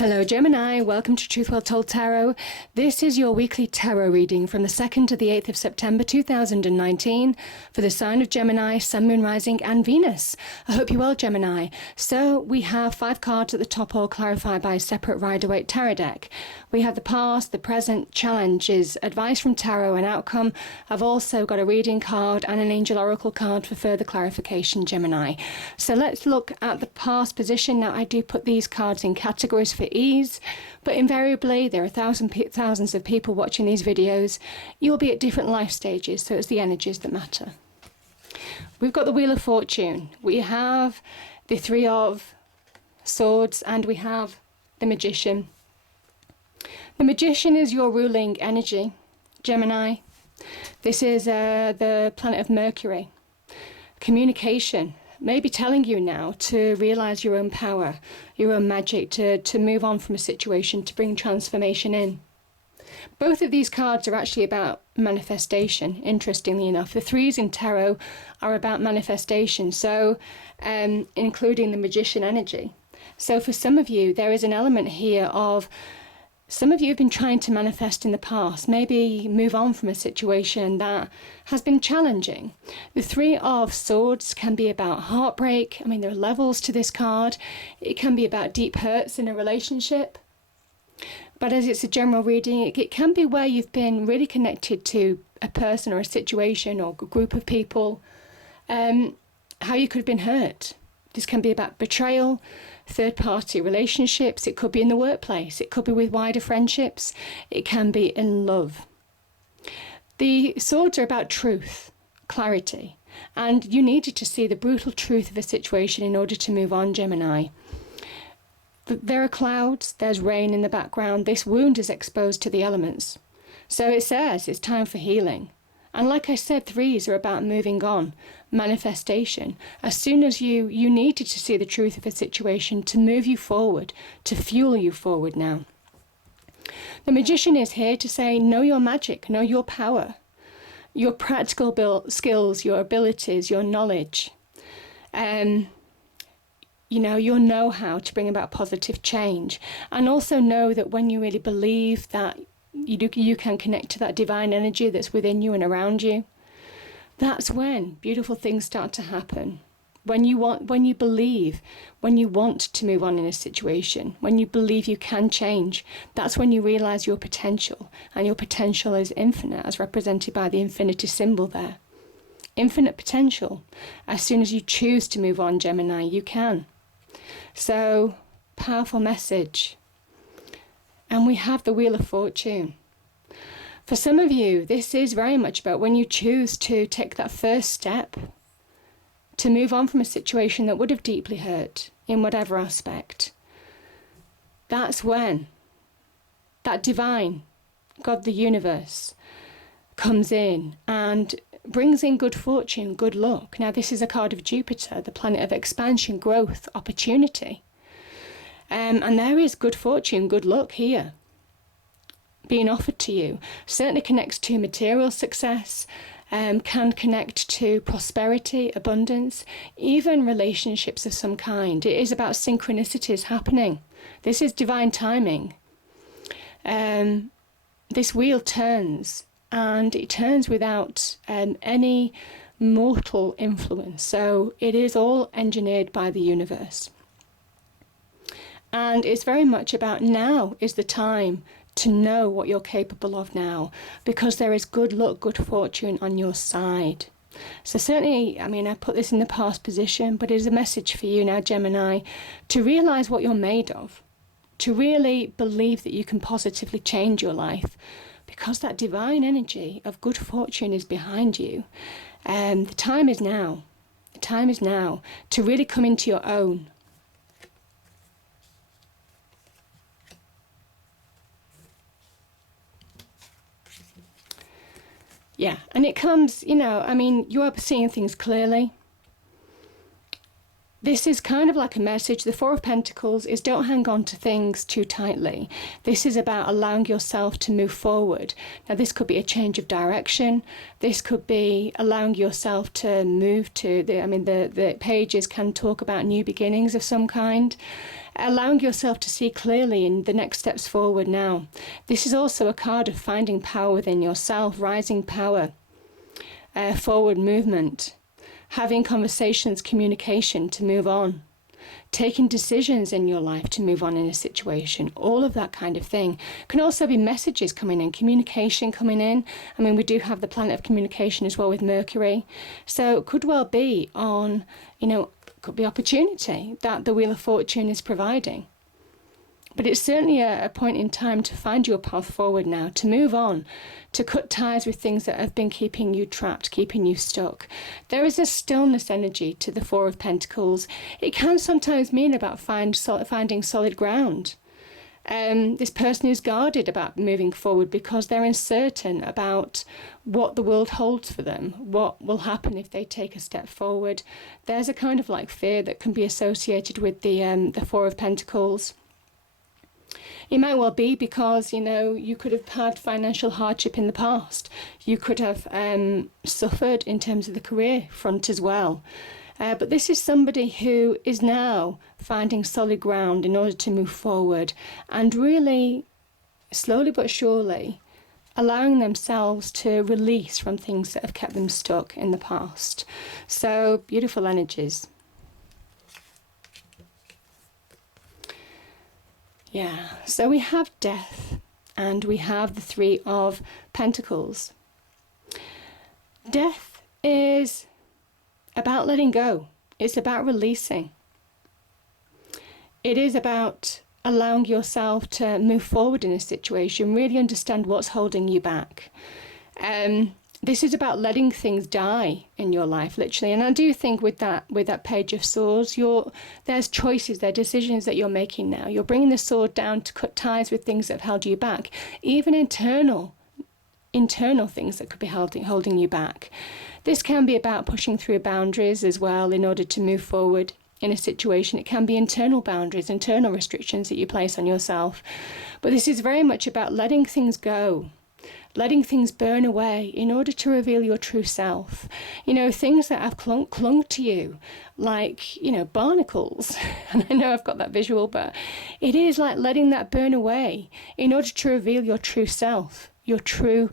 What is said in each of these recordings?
Hello Gemini, welcome to Truth Well Told Tarot. This is your weekly tarot reading from the 2nd to the 8th of September 2019 for the sign of Gemini, Sun, Moon, Rising and Venus. I hope you're well, Gemini. So we have 5 cards at the top, all clarified by a separate Rider-Waite tarot deck. We have the past, the present, challenges, advice from tarot and outcome. I've also got a reading card and an angel oracle card for further clarification, Gemini. So let's look at the past position. Now I do put these cards in categories for ease, but invariably there are thousands of people watching these videos. You'll be at different life stages, so it's the energies that matter. We've got the Wheel of Fortune, we have the Three of Swords, and we have the Magician. The Magician is your ruling energy, Gemini. This is the planet of Mercury. Communication. Maybe telling you now to realize your own power, your own magic, to move on from a situation, to bring transformation in. Both of these cards are actually about manifestation, interestingly enough. The threes in tarot are about manifestation, so including the Magician energy. So for some of you, there is an element here of some of you have been trying to manifest in the past, maybe move on from a situation that has been challenging. The Three of Swords can be about heartbreak. I mean, there are levels to this card. It can be about deep hurts in a relationship. But as it's a general reading, it can be where you've been really connected to a person or a situation or a group of people, how you could have been hurt. This can be about betrayal, third-party relationships. It could be in the workplace. It could be with wider friendships. It can be in love. The swords are about truth, clarity, and you needed to see the brutal truth of a situation in order to move on, Gemini. There are clouds, there's rain in the background. This wound is exposed to the elements. So it says it's time for healing. And like I said, threes are about moving on, manifestation. As soon as you needed to see the truth of a situation to move you forward, to fuel you forward now. The Magician is here to say, know your magic, know your power, your practical skills, your abilities, your knowledge, your know-how to bring about positive change. And also know that when you really believe that you can connect to that divine energy that's within you and around you, that's when beautiful things start to happen. When you believe, when you want to move on in a situation, when you believe you can change, that's when you realize your potential, and your potential is infinite, as represented by the infinity symbol there. Infinite potential. As soon as you choose to move on, Gemini, you can. So, powerful message. And we have the Wheel of Fortune. For some of you, this is very much about when you choose to take that first step to move on from a situation that would have deeply hurt in whatever aspect. That's when that divine, God, the universe, comes in and brings in good fortune, good luck. Now, this is a card of Jupiter, the planet of expansion, growth, opportunity. And there is good fortune, good luck here being offered to you. Certainly connects to material success, can connect to prosperity, abundance, even relationships of some kind. It is about synchronicities happening. This is divine timing. This wheel turns, and it turns without any mortal influence. So it is all engineered by the universe. And it's very much about now is the time to know what you're capable of now, because there is good luck, good fortune on your side. So certainly, I mean, I put this in the past position, but it is a message for you now, Gemini, to realize what you're made of, to really believe that you can positively change your life, because that divine energy of good fortune is behind you. The time is now. The time is now to really come into your own. Yeah, and it comes, I mean, you are seeing things clearly. this is kind of like a message. The Four of Pentacles is don't hang on to things too tightly. This is about allowing yourself to move forward. Now, this could be a change of direction. This could be allowing yourself to move to, the pages can talk about new beginnings of some kind. Allowing yourself to see clearly in the next steps forward now. This is also a card of finding power within yourself, rising power, forward movement. Having conversations, communication to move on, taking decisions in your life to move on in a situation, all of that kind of thing. Can also be messages coming in, communication coming in. I mean, we do have the planet of communication as well with Mercury. So it could well be on, could be opportunity that the Wheel of Fortune is providing. But it's certainly a point in time to find your path forward now, to move on, to cut ties with things that have been keeping you trapped, keeping you stuck. There is a stillness energy to the Four of Pentacles. It can sometimes mean about finding solid ground. This person is guarded about moving forward because they're uncertain about what the world holds for them, what will happen if they take a step forward. There's a kind of like fear that can be associated with the Four of Pentacles. It might well be because, you could have had financial hardship in the past. You could have suffered in terms of the career front as well. But this is somebody who is now finding solid ground in order to move forward and really, slowly but surely, allowing themselves to release from things that have kept them stuck in the past. So, beautiful energies. Yeah, so we have death and we have the Three of Pentacles. Death is about letting go. It's about releasing. It is about allowing yourself to move forward in a situation, really understand what's holding you back. This is about letting things die in your life, literally. And I do think with that Page of Swords, there's choices, there are decisions that you're making now. You're bringing the sword down to cut ties with things that have held you back, even internal things that could be holding you back. This can be about pushing through boundaries as well in order to move forward in a situation. It can be internal boundaries, internal restrictions that you place on yourself. But this is very much about letting things go, letting things burn away in order to reveal your true self. Things that have clung to you, like, barnacles. And I know I've got that visual, but it is like letting that burn away in order to reveal your true self, your true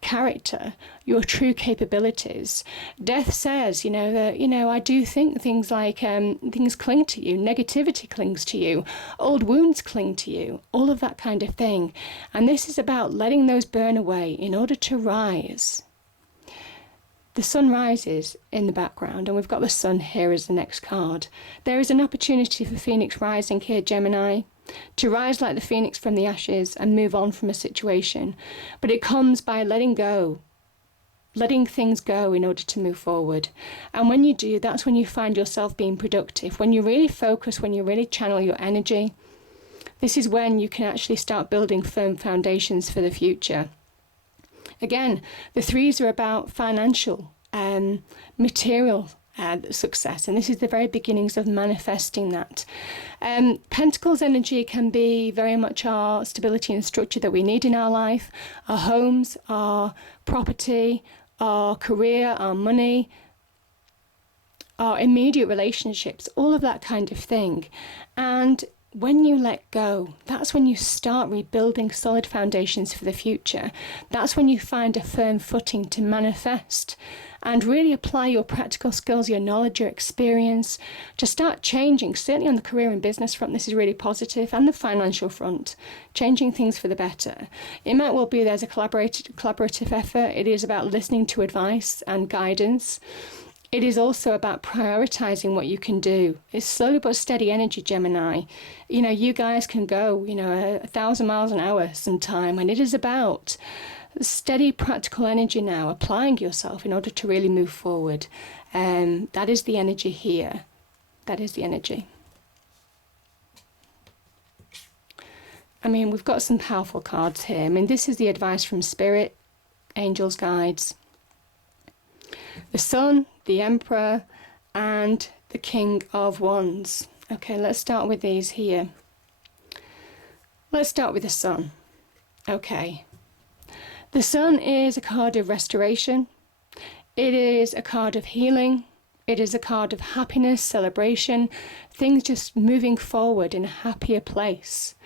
character, your true capabilities. Death says, that, I do think things like things cling to you, negativity clings to you, old wounds cling to you, all of that kind of thing. And this is about letting those burn away in order to rise. The sun rises in the background, and we've got the sun here as the next card. There is an opportunity for Phoenix rising here, Gemini, to rise like the phoenix from the ashes and move on from a situation. But it comes by letting go, letting things go in order to move forward. And when you do, that's when you find yourself being productive. When you really focus, when you really channel your energy, this is when you can actually start building firm foundations for the future. Again, the threes are about financial, material success, and this is the very beginnings of manifesting that. Pentacles energy can be very much our stability and structure that we need in our life, our homes, our property, our career, our money, our immediate relationships, all of that kind of thing. And when you let go, that's when you start rebuilding solid foundations for the future. That's when you find a firm footing to manifest and really apply your practical skills, your knowledge, your experience to start changing. Certainly on the career and business front, this is really positive, and the financial front, changing things for the better. It might well be there's a collaborative effort. It is about listening to advice and guidance. It is also about prioritizing what you can do. It's slowly but steady energy, Gemini. You guys can go, 1,000 miles an hour sometime, and it is about steady practical energy now, applying yourself in order to really move forward. That is the energy here. That is the energy. We've got some powerful cards here. This is the advice from Spirit, angels, guides. The Sun, the Emperor, and the King of Wands. Okay, let's start with these here. Let's start with the Sun. Okay. The Sun is a card of restoration. It is a card of healing. It is a card of happiness, celebration, things just moving forward in a happier place.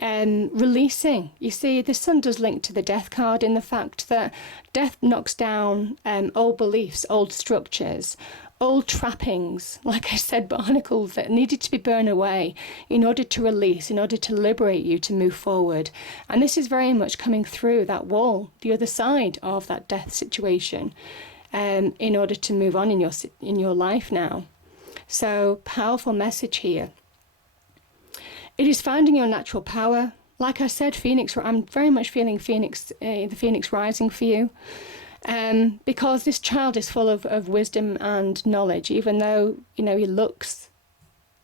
Releasing. You see, the Sun does link to the Death card in the fact that death knocks down old beliefs, old structures, old trappings, like I said, barnacles that needed to be burned away in order to release, in order to liberate you to move forward. And this is very much coming through that wall, the other side of that death situation, in order to move on in your life now. So, powerful message here. It is finding your natural power. Like I said, Phoenix, I'm very much feeling Phoenix, the Phoenix rising for you. Because this child is full of wisdom and knowledge, even though, he looks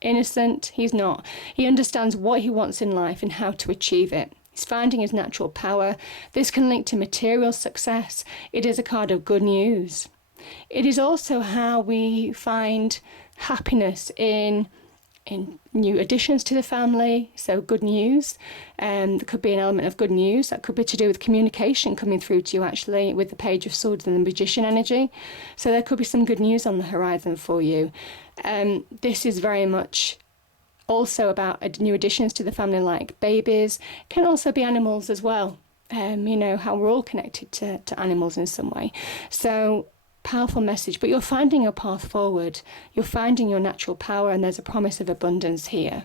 innocent, he's not. He understands what he wants in life and how to achieve it. He's finding his natural power. This can link to material success. It is a card of good news. It is also how we find happiness in new additions to the family, so good news. There could be an element of good news that could be to do with communication coming through to you, actually, with the Page of Swords and the Magician energy. So there could be some good news on the horizon for you. This is very much also about new additions to the family, like babies. Can also be animals as well. How we're all connected to animals in some way. So powerful message, but you're finding your path forward. You're finding your natural power, and there's a promise of abundance here.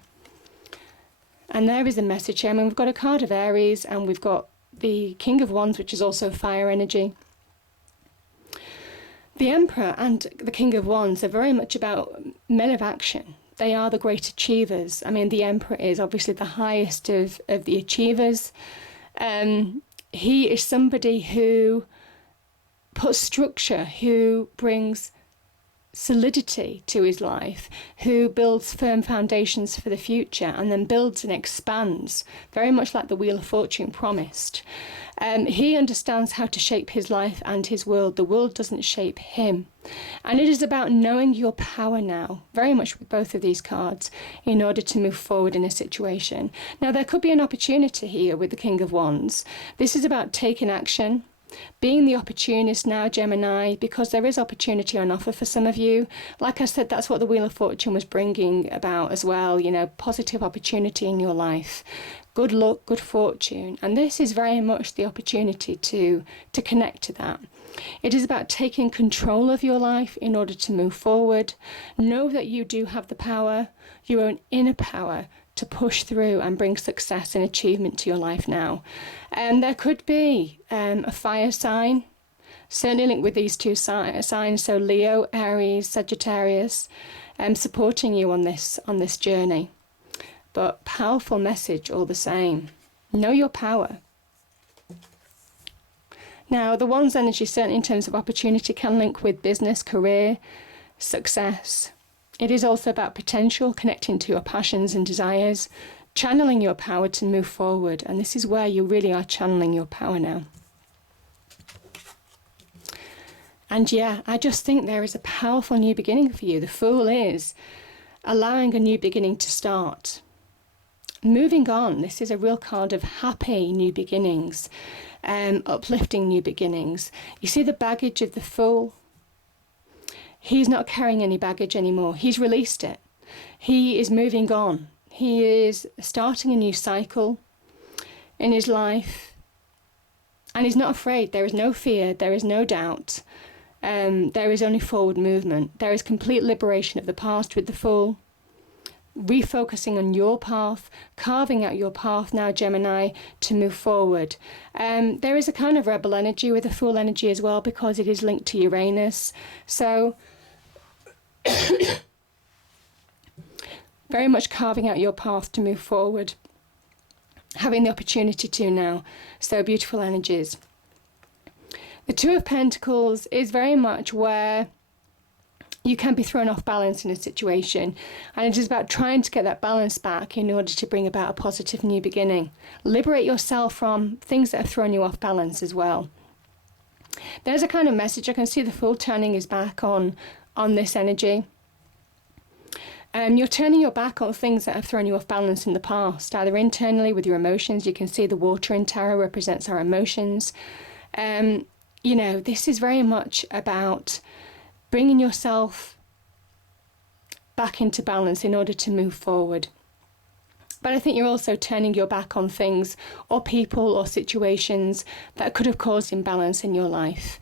And there is a message here. We've got a card of Aries, and we've got the King of Wands, which is also fire energy. The Emperor and the King of Wands are very much about men of action. They are the great achievers. The Emperor is obviously the highest of the achievers. He is somebody who puts structure, who brings solidity to his life, who builds firm foundations for the future, and then builds and expands, very much like the Wheel of Fortune promised. He understands how to shape his life and his world. The world doesn't shape him. And it is about knowing your power now, very much with both of these cards, in order to move forward in a situation. Now, there could be an opportunity here with the King of Wands. This is about taking action, being the opportunist now, Gemini, because there is opportunity on offer for some of you. Like I said, that's what the Wheel of Fortune was bringing about as well, positive opportunity in your life, good luck, good fortune. And this is very much the opportunity to connect to that. It is about taking control of your life in order to move forward. Know that you do have the power, your own inner power, to push through and bring success and achievement to your life now. And there could be a fire sign, certainly linked with these two signs, so Leo, Aries, Sagittarius, supporting you on this journey. But powerful message all the same. Know your power. Now, the Wands energy, certainly in terms of opportunity, can link with business, career, success. It is also about potential, connecting to your passions and desires, channeling your power to move forward. And this is where you really are channeling your power now. And yeah, I just think there is a powerful new beginning for you. The Fool is allowing a new beginning to start. Moving on, this is a real card of happy new beginnings, uplifting new beginnings. You see the baggage of the Fool? He's not carrying any baggage anymore. He's released it. He is moving on. He is starting a new cycle in his life. And he's not afraid. There is no fear. There is no doubt. There is only forward movement. There is complete liberation of the past with the Fool. Refocusing on your path, carving out your path now, Gemini, to move forward. There is a kind of rebel energy with the Fool energy as well, because it is linked to Uranus. So very much carving out your path to move forward, having the opportunity to now. So beautiful energies. The Two of Pentacles is very much where you can be thrown off balance in a situation, and it is about trying to get that balance back in order to bring about a positive new beginning. Liberate yourself from things that have thrown you off balance as well. There's a kind of message. I can see the Fool turning his back on this energy. You're turning your back on things that have thrown you off balance in the past, either internally with your emotions. You can see the water in tarot represents our emotions. This is very much about bringing yourself back into balance in order to move forward. But I think you're also turning your back on things or people or situations that could have caused imbalance in your life.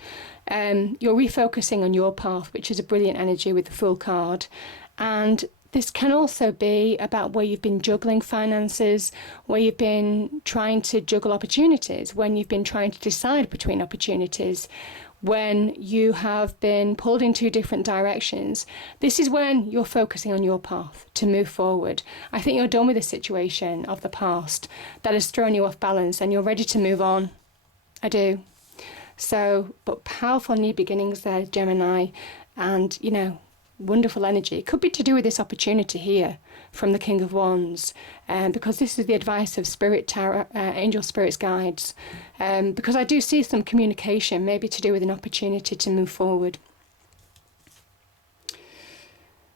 You're refocusing on your path, which is a brilliant energy with the Fool card. And this can also be about where you've been juggling finances, where you've been trying to juggle opportunities, when you've been trying to decide between opportunities, when you have been pulled in two different directions. This is when you're focusing on your path to move forward. I think you're done with the situation of the past that has thrown you off balance and you're ready to move on. I do. So, but powerful new beginnings there, Gemini, and, wonderful energy. It could be to do with this opportunity here from the King of Wands, because this is the advice of Spirit Tarot, Angel Spirits Guides, because I do see some communication, maybe to do with an opportunity to move forward.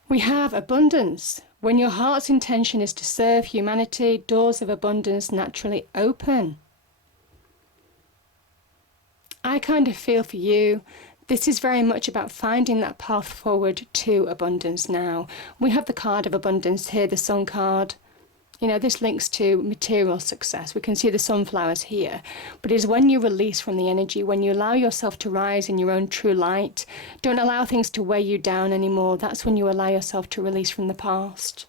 We have abundance. When your heart's intention is to serve humanity, doors of abundance naturally open. I kind of feel for you, this is very much about finding that path forward to abundance now. We have the card of abundance here, the Sun card. This links to material success. We can see the sunflowers here. But it is when you release from the energy, when you allow yourself to rise in your own true light, don't allow things to weigh you down anymore. That's when you allow yourself to release from the past.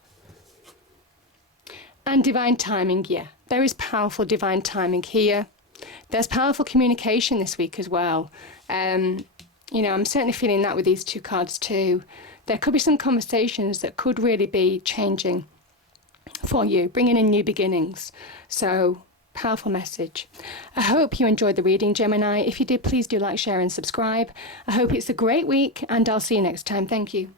And divine timing, yeah. There is powerful divine timing here. There's powerful communication this week as well. I'm certainly feeling that with these two cards too. There could be some conversations that could really be changing for you, bringing in new beginnings. So, powerful message. I hope you enjoyed the reading, Gemini. If you did, please do like, share and subscribe. I hope it's a great week and I'll see you next time. Thank you.